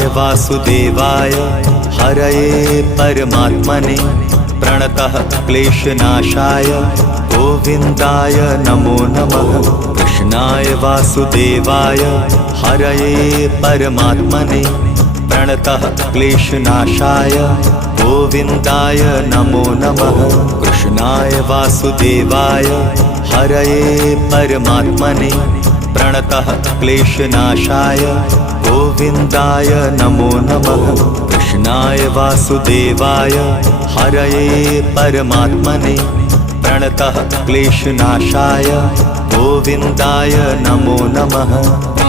कृष्णाय वासुदेवाय हरये परमात्मने प्रणतः क्लेशनाशाय गोविन्दाय नमो नमः। कृष्णाय वासुदेवाय हरये परमात्मने प्रणतः क्लेशनाशाय गोविन्दाय नमो नमः। कृष्णाय वासुदेवाय हरये परमात्मने प्रणतः क्लेशनाशाय गोविन्दाय नमो नमः। कृष्णाय वासुदेवाय हरये परमात्मने प्रणतः क्लेशनाशाय गोविन्दाय नमो नमः।